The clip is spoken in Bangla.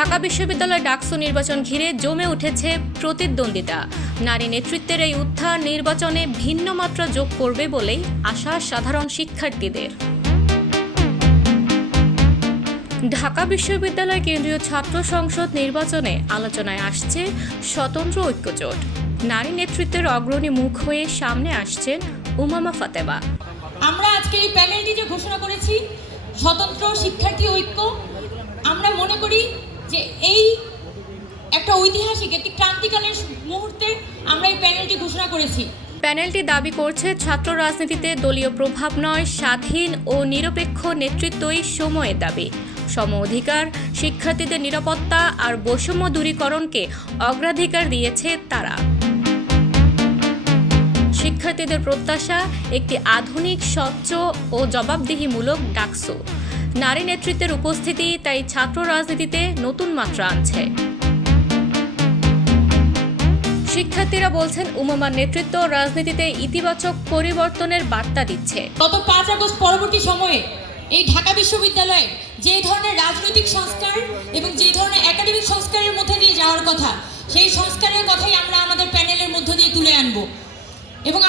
ঢাকা বিশ্ববিদ্যালয় ডাকসু নির্বাচন ঘিরে জমে উঠেছে প্রতিদ্বন্দ্বিতা। নারী নেতৃত্বের এই উত্থান নির্বাচনে ভিন্ন মাত্রা যোগ করবে বলেই আশা সাধারণ শিক্ষার্থীদের। ঢাকা বিশ্ববিদ্যালয় কেন্দ্রীয় ছাত্র সংসদ নির্বাচনে আলোচনায় আসছে স্বতন্ত্র ঐক্যজোট। নারী নেতৃত্বের অগ্রণী মুখ হয়ে সামনে আসছেন উমামা ফাতেমা। আমরা আজকে এই প্যানেলটি যে ঘোষণা করেছি স্বতন্ত্র শিক্ষার্থী ঐক্য, আমরা মনে করি যে এই একটা ঐতিহাসিক একটি ক্রান্তিকালের মুহূর্তে আমরা এই প্যানেলটি ঘোষণা করেছি। প্যানেলটি দাবি করছে ছাত্র রাজনীতিতে দলীয় প্রভাব নয়, স্বাধীন ও নিরপেক্ষ নেতৃত্বই সময়ের দাবি। সম অধিকার, শিক্ষার্থীদের নিরাপত্তা আর বৈষম্য দূরীকরণকে অগ্রাধিকার দিয়েছে তারা। শিক্ষার্থীদের প্রত্যাশা একটি আধুনিক, স্বচ্ছ ও জবাবদিহিমূলক ডাকসু। নারী নেতৃত্বের উপস্থিতি তাই ছাত্র রাজনীতিতে নতুন মাত্রা আনছে। শিক্ষার্থীরা বলছেন উমামার নেতৃত্ব রাজনীতিতে ইতিবাচক পরিবর্তনের বার্তা দিচ্ছে। গত 5 আগস্ট পরবর্তী সময়ে এই ঢাকা বিশ্ববিদ্যালয়ে যে ধরনের রাজনৈতিক সংস্কার এবং যে ধরনের একাডেমিক সংস্কারের মধ্যে দিয়ে যাওয়ার কথা, সেই সংস্কারের কথাই আমরা আমাদের প্যানেলের মধ্য দিয়ে তুলে আনব। এবং